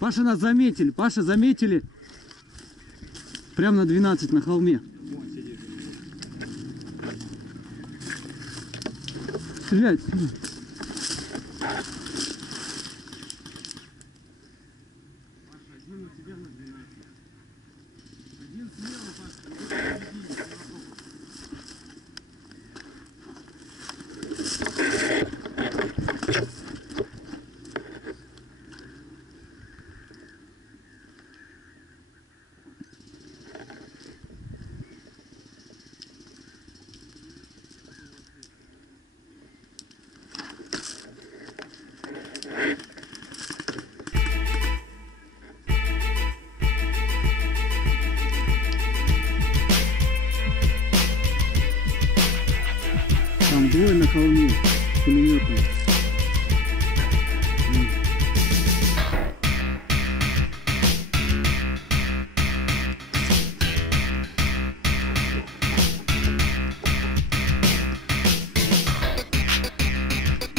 Паша, нас заметили. Паша, заметили. Прямо на 12 на холме. Стрелять. Там двое на холме с пулеметом.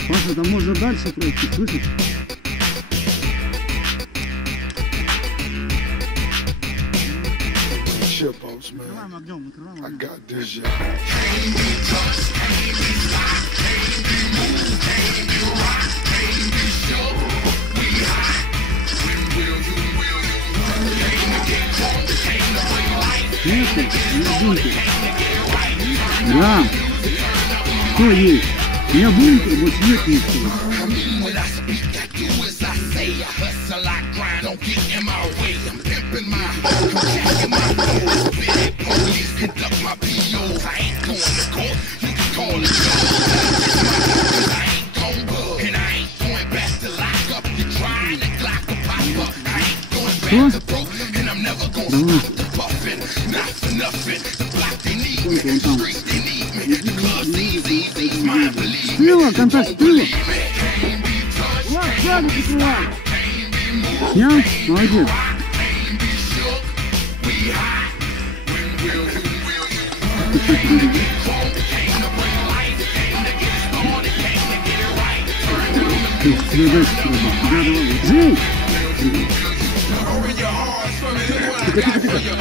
Паша, там можно дальше пройти, слышишь? Накрываем огнем, накрываем огнем. Да. Кто есть? У меня бункер, вот нет никого. Что? Давай. Сколько он там? Слева, контакт, слева. Сзади прикрывай. Снял? Молодец. Жень! Тихо, тихо, тихо.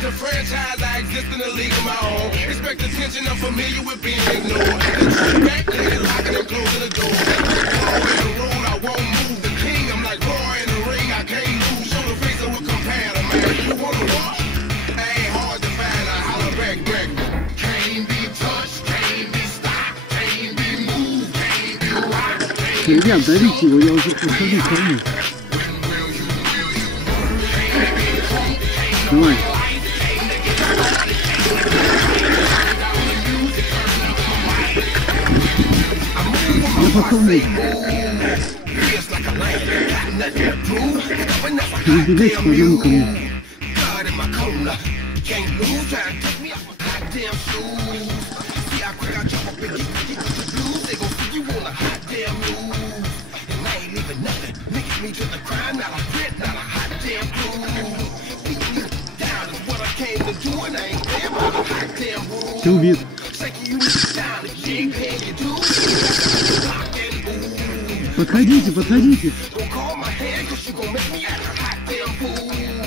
The franchise, I exist in a league of my own. Expect attention, I'm familiar with being ignored. The back, nigga locking and closing the door. Ball in the road, I won't move. The king, I'm like Roy in the ring, I can't lose. Show the face of a competitor, man. You wanna walk? Ain't hard to find, I holler back, back. Can't be touched, can't be stopped, can't be moved, can't be rocked. Ребят, давите его, я уже подхожу к кому. Давай. Я пошел. Перебегайте по одному кому. Ты убит. Подходите, подходите.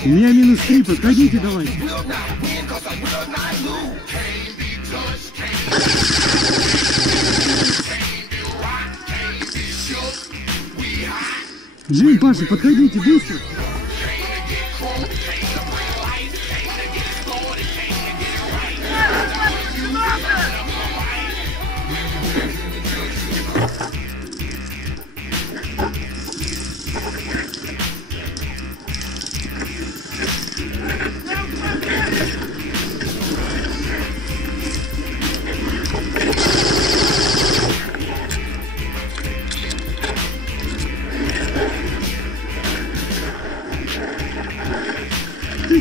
У меня -3, подходите давай. Жень, Паша, подходите быстро. Ты